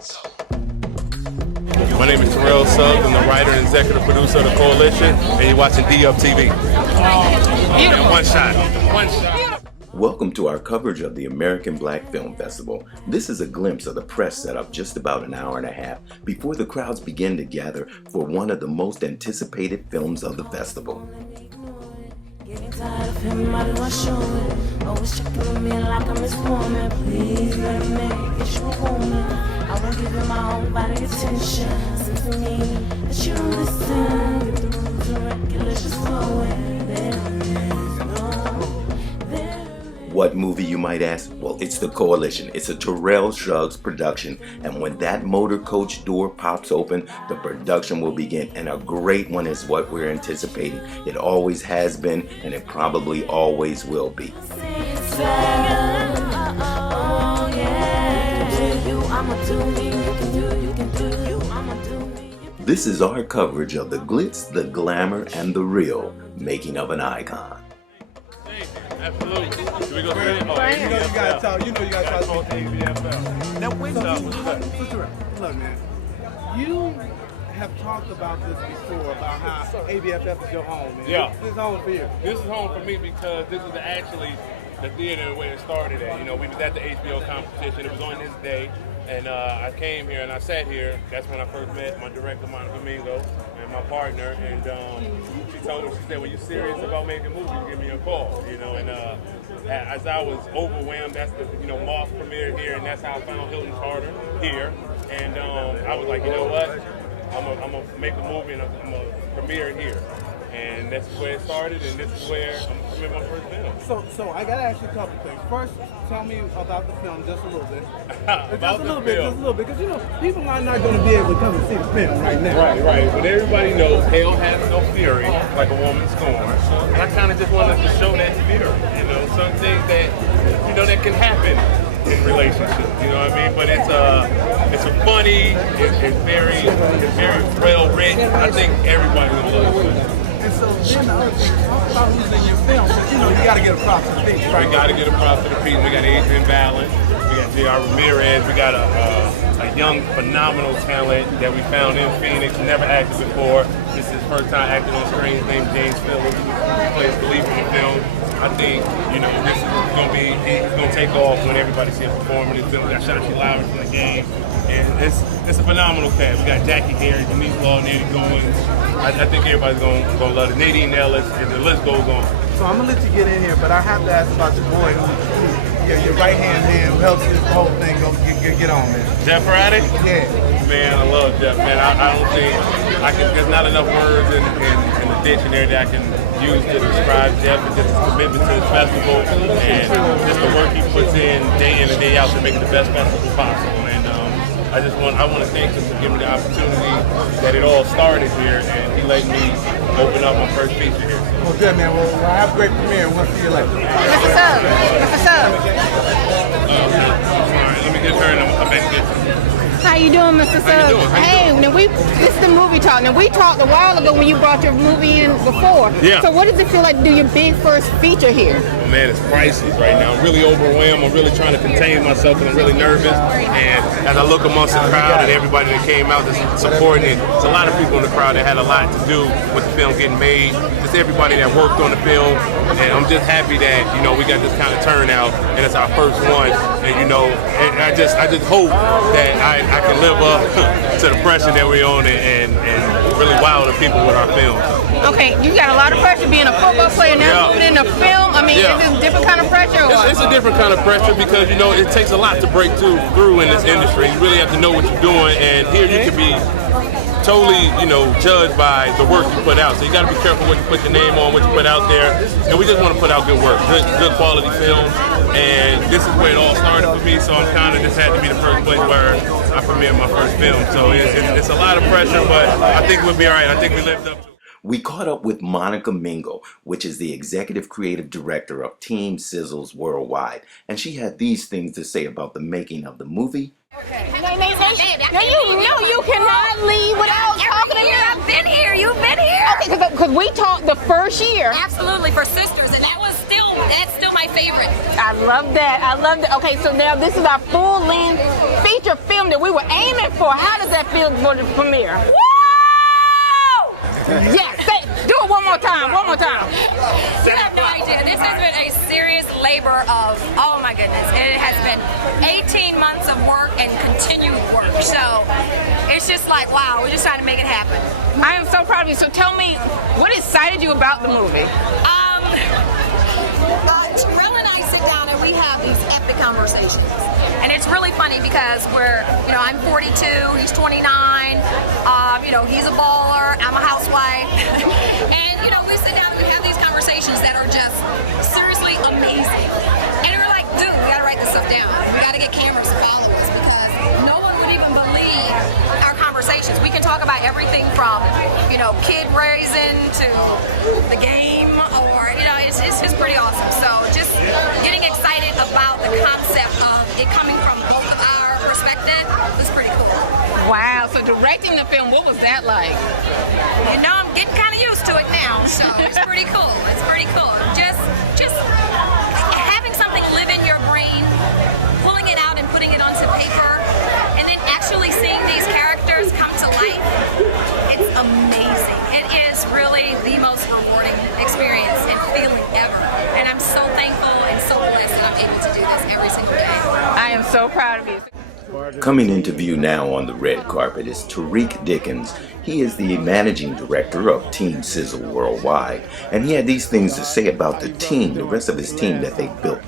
My name is Terrell Suggs. I'm the writer and executive producer of the Coalition, and you're watching DeUp TV. One shot. One shot. Welcome to our coverage of the American Black Film Festival. This is a glimpse of the press setup just about an hour and a half before the crowds begin to gather for one of the most anticipated films of the festival. Getting tired of him, I do not show it. Always checking on me like I'm his woman. Please let me get you a woman. I won't give him my whole body attention. Seems to me that you don't listen. Get the rules and regulations flowing. What movie, you might ask? Well, it's The Coalition. It's a Terrell Suggs production, and when that motor coach door pops open, the production will begin, and a great one is what we're anticipating. It always has been, and it probably always will be. This is our coverage of the glitz, the glamour, and the real making of an icon. Absolutely. Should we go straight? You know you gotta talk. You know you gotta talk to ABFF. Now wait a look, man. You have talked about this before about how ABFF is your home, man. Yeah. This is home for you. This is home for me because this is actually the theater where it started at. You know, we was at the HBO competition. It was on this day. And I came here and I sat here. That's when I first met my director, Monica Mingo, and my partner. And she told me, she said, when you're serious about making movies, give me a call. You know, and as I was overwhelmed, that's the, Moth premiered here, and that's how I found Hilton Carter here. And I was like, you know what? I'm gonna make a movie and I'm gonna premiere here. And that's where it started, and this is where I'm premiering my first film. So I gotta ask you a couple things. First, tell me about the film just a little bit. Just a little bit, because people are not going to be able to come and see the film right now. Right. But everybody knows hell has no fury like a woman scorned, and I kind of just wanted to show that fury. Some things that that can happen in relationships. You know what I mean? But it's a funny, it's very well written. I think everybody's gonna love it. And so then the other thing, talk about who's in your film, because you got to get a prop to the piece, right? We got to get a prop to the piece. We got Adrian Vallon, we got J.R. Ramirez, we got a young, phenomenal talent that we found in Phoenix, never acted before. This is his first time acting on screen. His name's James Phillips. He plays the lead in the film. I think, this is he's gonna take off when everybody sees him performing. This film got Shanti Lowry from the game. And it's a phenomenal cast. We got Jackie Gary, Denise Law, Nanny Goins. I think everybody's gonna love it. Nadine Ellis, and the list goes on. So I'm gonna let you get in here, but I have to ask about your boy, your right hand man who helps this whole thing get on, man. Jeff Raddick? Yeah. Man, I love Jeff, man. I don't think there's not enough words in the dictionary that I can use to describe Jeff, and just his commitment to this festival and just the work he puts in and day out to make it the best festival possible. And I want to thank him for giving me the opportunity that it all started here, and he let me open up my first feature here. Well, good, man. Well, have a great premiere. We'll see you later. Mr. Suggs. Mr. Suggs. All right, let me get her and I'm back to get you. How you doing, Mr. Suggs? Hey, now this is the movie talk. Now, we talked a while ago when you brought your movie in before. Yeah. So what does it feel like to do your big first feature here? Oh, man, it's priceless right now. I'm really overwhelmed. I'm really trying to contain myself, and I'm really nervous. And as I look amongst the crowd and everybody that came out that's supporting it, there's a lot of people in the crowd that had a lot to do with the film getting made. Just everybody that worked on the film. And I'm just happy that, we got this kind of turnout, and it's our first one. And, and I just hope that I can live up to the pressure that we're on and really wow the people with our film. Okay, you got a lot of pressure being a football player now, moving into film. I mean, is this a different kind of pressure? It's a different kind of pressure because, it takes a lot to break through in this industry. You really have to know what you're doing, and here you can be totally, judged by the work you put out. So you got to be careful what you put your name on, what you put out there. And we just want to put out good work, good quality films. And this is where it all started for me. So I'm kind of just had to be the first place where I premiered my first film. So it's a lot of pressure, but I think we'll be all right. I think we lived up to it. We caught up with Monica Mingo, which is the executive creative director of TeamSizzle worldwide, and she had these things to say about the making of the movie. Now you cannot leave without talking to me. I've been here. You've been here. Okay, because we talked the first year. Absolutely, for Sisters, and that was still that's still my favorite. I love that. I love that. Okay, so now this is our full-length feature film that we were aiming for. How does that feel for the premiere? Woo! Yes, do it one more time. One more time. You have no idea. This has been a serious labor of, oh my goodness. It has been 18 months of work and continued work. So it's just like, wow, we're just trying to make it happen. I am so proud of you. So tell me, what excited you about the movie? Terrell and I sit down and we have these epic conversations. And it's really funny because I'm 42, he's 29, he's a baller, I'm a housewife. And, we sit down and we have these conversations that are just seriously amazing. And we're like, dude, we gotta write this stuff down. We gotta get cameras to follow us because no one would even believe our conversations. We can talk about everything from, kid raising to the game or, it's just pretty awesome. So just getting excited about the concept of it coming from both of our perspective was pretty cool. Wow, so directing the film, what was that like? I'm getting kind of used to it now, so it's pretty cool. It's pretty cool. Just having something live in your brain, pulling it out and putting it onto paper, and then actually seeing these characters come to life, it's amazing. It is really the most rewarding experience and feeling ever. And I'm so thankful and so blessed that I'm able to do this every single day. I am so proud of you. Coming into view now on the red carpet is Tariq Dickens. He is the managing director of TeamSizzle Worldwide, and he had these things to say about the team, the rest of his team that they built.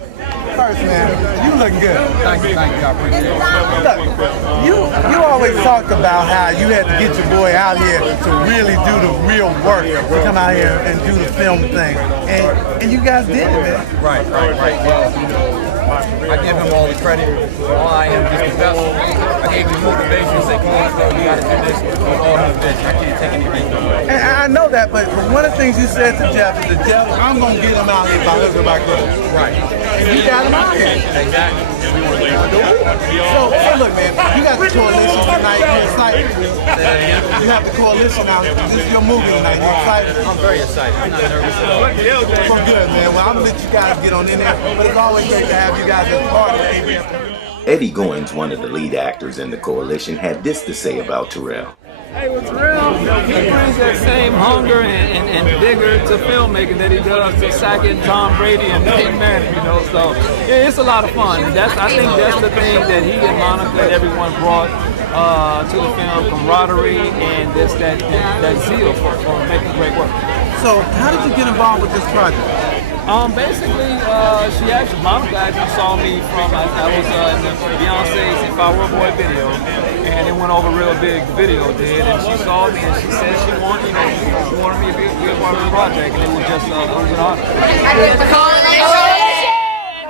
First, man, you look good. Thank you, I appreciate it. Look, you always talked about how you had to get your boy out here to really do the real work, to come out here and do the film thing, and you guys did it, man. Right. Well, I give him all the credit. All I am just the vessel. I gave him motivation. Say, come on, bro, you gotta do this with all his vision. I can't take anything from him. And I know that, but one of the things you said to Jeff is that, Jeff, I'm gonna get him out here by hook or by crook. Right. And you got him out here. Exactly. So look, man, you got the coalition tonight. You excited? You have the coalition out. This is your movie tonight. You excited? I'm very excited. I'm not nervous at all. Well, good, man. Well, I'm gonna let you guys get on in there, but it's always great to have you guys as part of the ABFF. Eddie Goins, one of the lead actors in the coalition, had this to say about Terrell. Hey, with Terrell, he brings that same hunger and vigor to filmmaking that he does to second Tom Brady and Peyton Manning, so yeah, it's a lot of fun. I think that's the thing that he and Monica and everyone brought to the film, camaraderie and just that zeal for making great work. So, how did you get involved with this project? Basically, Monica actually saw me from, I was in the Beyonce's If I Were a Boy video, and it went over real big, the video did, and she saw me and she said she wanted me to be a part of the project, and it was just, it was an honor.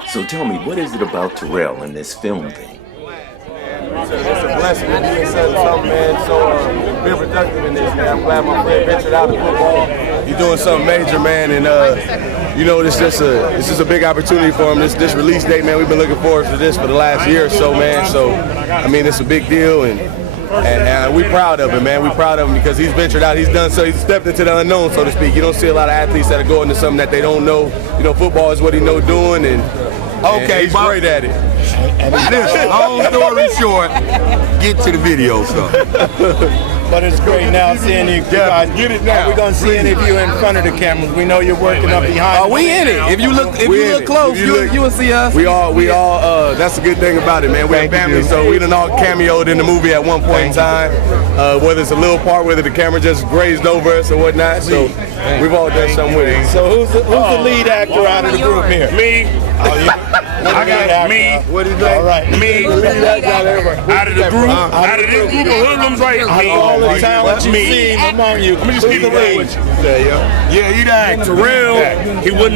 So tell me, what is it about Terrell and this film thing? It's a blessing to be inside something, man. So being productive in this, man. I'm glad my friend ventured out of football. He's doing something major, man, and this is a big opportunity for him. This release date, man. We've been looking forward to this for the last year or so, man. So I mean, it's a big deal, and we're proud of him, man. We're proud of him because he's ventured out. He's done so. He's stepped into the unknown, so to speak. You don't see a lot of athletes that are going into something that they don't know. Football is what he knows doing, and he's great at it. And listen, long story short, get to the video, so. But it's great now seeing you guys. Get it now. We're gonna see any of you in front of the cameras. We know you're working up behind. We in it. If you look close, you will see us. We all. That's the good thing about it, man. We're a family, so we done all cameoed in the movie at one point in time. Whether it's a little part, whether the camera just grazed over us or whatnot. So we've all done something with it. So who's the lead actor out of the group here? Me. I got me. What is that? All right. Me. Out of the group. Out of the hoodlums right here. All the talent you see among you. Let me just keep it real with you. Yeah, he died. Terrell, he would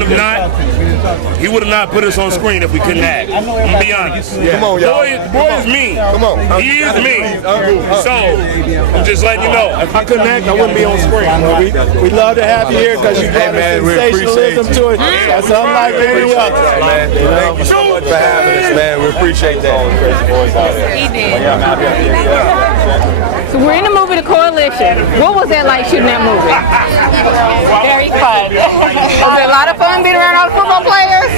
have not put us on screen if we couldn't act. I'm gonna be honest. Come on, y'all. The boy is me. Come on. He is me. So I'm just letting you know, if I couldn't act, I wouldn't be on screen. We love to have you here because you brought a sensationalism to it. That's unlike any other. man. Thank you so much for having us, man. We appreciate that. Crazy boys out there. He did. So we're in the movie The Coalition. What was that like shooting that movie? Very fun. Was it a lot of fun being around all the football players?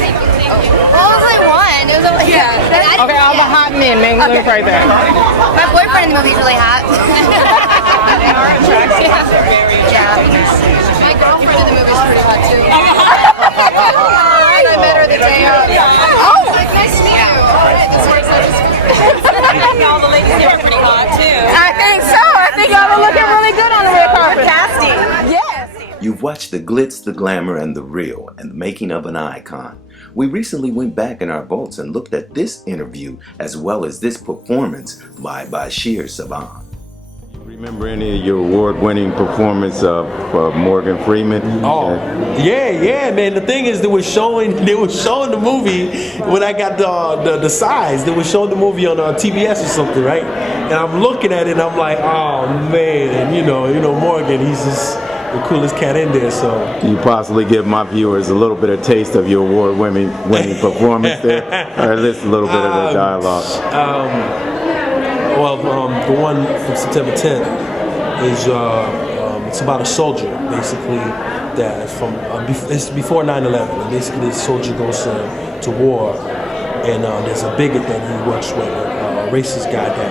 Well, it was only one. It was only Okay, all the hot men, man. Look right there. My boyfriend in the movie is really hot. They are attractive. Yeah. My girlfriend in the movie is pretty hot too. I met her the day of. Oh, like, nice to meet you. All the ladies here are pretty hot too. I think so. I think y'all are looking really good on the red carpet. Casting. Yes. You've watched the glitz, the glamour, and the real, and the making of an icon. We recently went back in our vaults and looked at this interview as well as this performance by Bashir Saban. Remember any of your award-winning performance of Morgan Freeman? Oh, yeah, man. The thing is, they were showing the movie when I got the size. They were showing the movie on TBS or something, right? And I'm looking at it, and I'm like, oh man, and you know, Morgan, he's just the coolest cat in there. So Can you possibly give my viewers a little bit of taste of your award-winning performance there, or at least a little bit of the dialogue? Well, the one from September 10th is it's about a soldier, basically, that it's before 9/11. And basically, this soldier goes to war, and there's a bigot that he works with, a racist guy that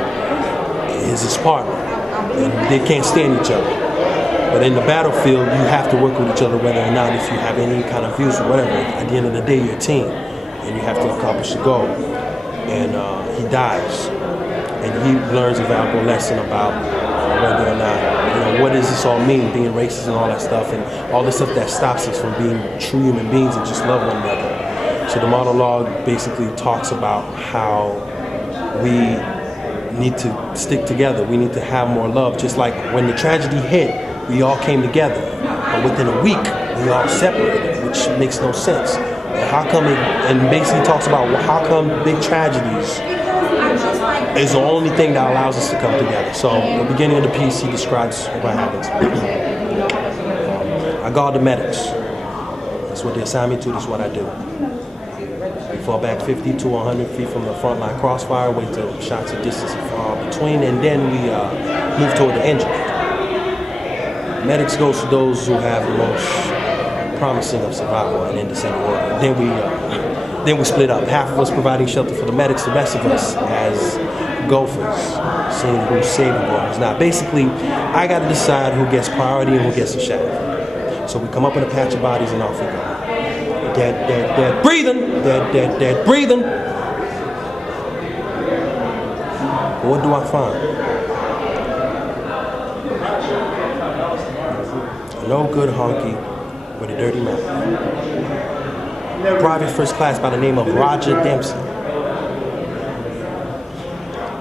is his partner, and they can't stand each other. But in the battlefield, you have to work with each other, whether or not if you have any kind of views or whatever. At the end of the day, you're a team, and you have to accomplish the goal. And he dies. And he learns a valuable lesson about whether or not, what does this all mean, being racist and all that stuff, and all the stuff that stops us from being true human beings and just love one another. So the monologue basically talks about how we need to stick together. We need to have more love. Just like when the tragedy hit, we all came together. But within a week, we all separated, which makes no sense. And how come and basically talks about how come big tragedies is the only thing that allows us to come together. So at the beginning of the piece, he describes what happens. I guard the medics. That's what they assign me to. That's what I do. We fall back 50 to 100 feet from the front line crossfire, wait till shots of distance far between, and then we move toward the engine. Medics goes to those who have the most promising of survival and in descending order. Then we split up. Half of us providing shelter for the medics, the rest of us as gophers, seeing who's savable and who's not. Basically, I got to decide who gets priority and who gets the shaft. So we come up in a patch of bodies and off we go. Dead, breathing. Dead, breathing. What do I find? No good honky with a dirty mouth. Private first class by the name of Roger Dempsey.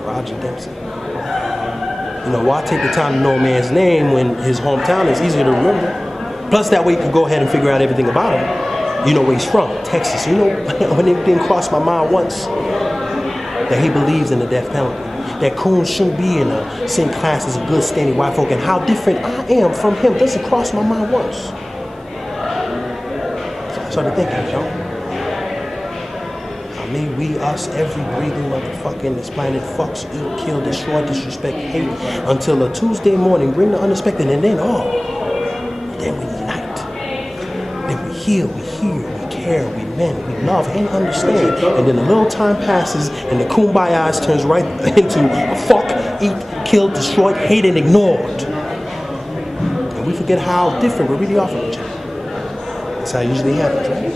Roger Dempsey. Why take the time to know a man's name when his hometown is easier to remember? Plus, that way you can go ahead and figure out everything about him. You know where he's from, Texas. When it didn't cross my mind once that he believes in the death penalty. That coons shouldn't be in the same class as a good standing white folk, and how different I am from him doesn't cross my mind once. So I started thinking, I mean, we, us, every breathing motherfucker in this planet fucks, ill, kill, destroy, disrespect, hate, until a Tuesday morning, bring the unexpected, and then then we unite. Then we heal, we hear, we care, we mend, we love and understand. And then a little time passes and the kumbayas turns right into fuck, eat, kill, destroyed, hated, and ignored. And we forget how different we really are from each other. That's how it usually happens, right?